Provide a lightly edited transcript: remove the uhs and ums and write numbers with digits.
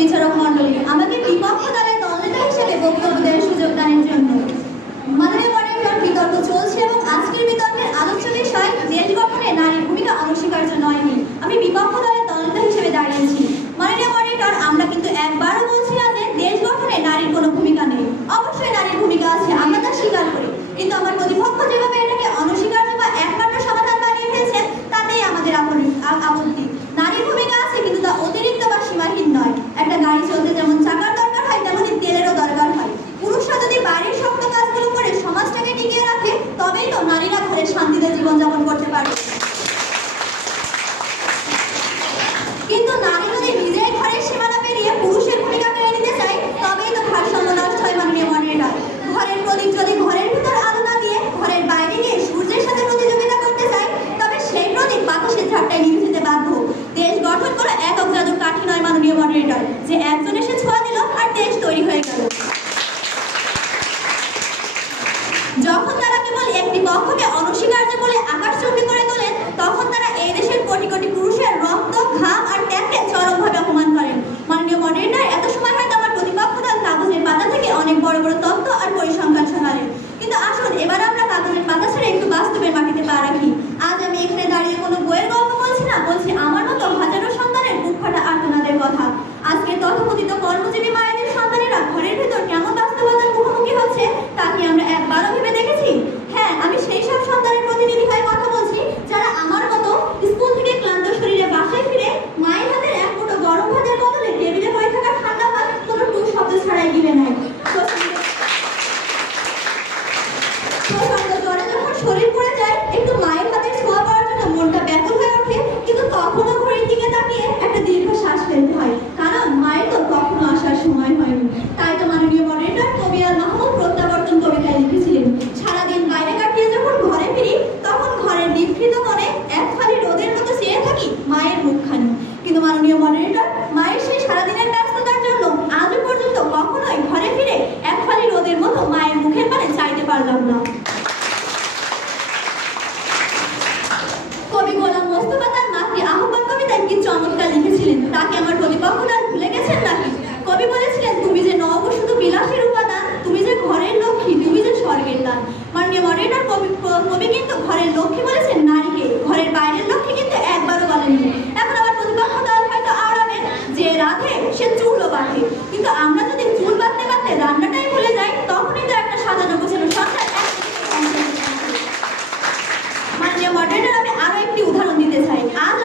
বিচারক মণ্ডলী, আমাকে বিপক্ষ দলের দলনেতা হিসেবে বক্তব্য দেওয়ার সুযোগ দানের জন্য। মাননীয় মডারেটর, বিতর্ক চলছে এবং আজকের বিতর্কের আলোচ্য বিষয় দেশ গঠনে নারীর ভূমিকা অনস্বীকার্য নয়নি। আমি বিপক্ষ দলের দলনেতা হিসেবে দাঁড়িয়েছি। মাননীয় মডারেটর, আমরা কিন্তু একবারও বলছি না যে দেশ গঠনে নারীর কোনো ভূমিকা নেই। অবশ্যই নারীর ভূমিকা আছে, আমরা তা স্বীকার করি, কিন্তু আমার প্রতিপক্ষ যেভাবে এটাকে অনস্বীকার্য বা একমাত্র সমাধান বানিয়ে ফেলছেন তাতেই আমাদের আপত্তি।